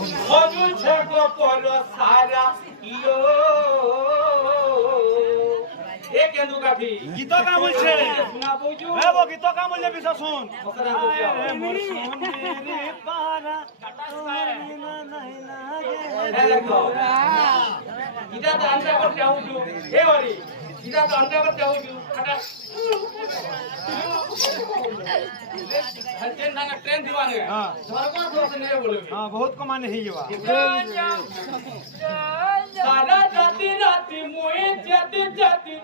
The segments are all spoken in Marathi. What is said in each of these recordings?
Hoju chego poro sara yo এ কেন্দু কাঠি গীত কা বলছে শোনা বুঝু এ বো গীত কা বললে বিশা শুন মসরা বুঝিয়া মোর সোনে রে পারা না নাই লাগে এ দেখো ইটা তো আনতে করতে আউজু এ হরি ইটা তো আনতে করতে আউজু আটা ट्रेन ना ट्रेन दीवाने हां सरकार से नहीं बोले हां बहुत कमाने ही जवा सारा जाति राति मोए जाति जाति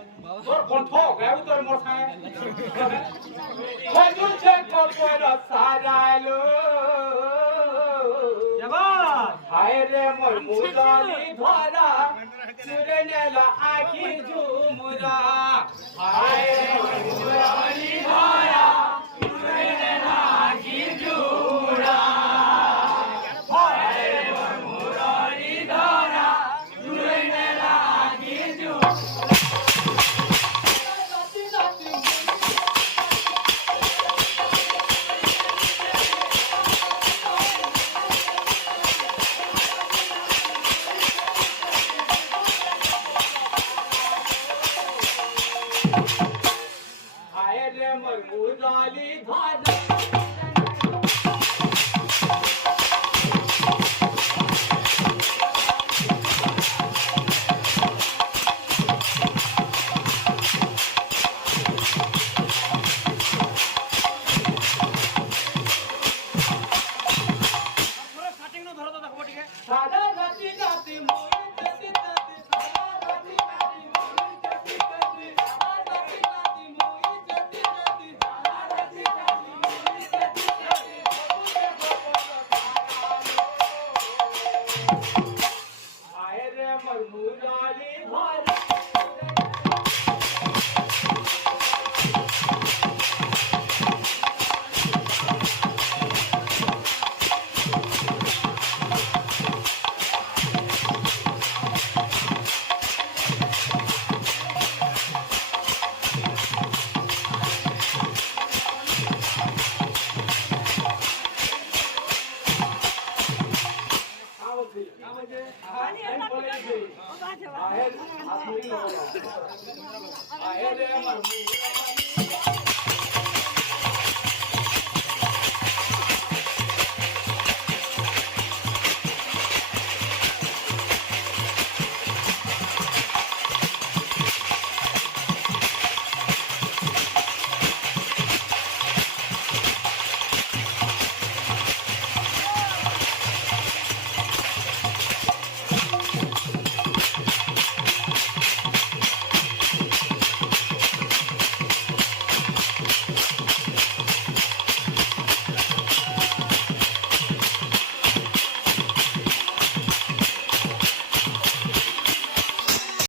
তোর কণ্ঠ গায়ু তোর মোর সাথে কয়জন সে কপরা সারাইলো জবা হায় রে মোর মুরালি ধরা চুরে নেলা আখি ঝুমুরা হায় রে মোর মুরালি ধরা চুরে নেলা আখি ঝুমুরা হায় রে মোর মুরালি ধরা চুরে নেলা আখি ঝুমুরা मुराली धारा सारा राती राती मोई जति जति सारा राती राती मोई जति जति सारा राती राती मोई जति जति सारा राती राती मोई जति जति बबुले बबुले आए रे मोर मुराली धारा I had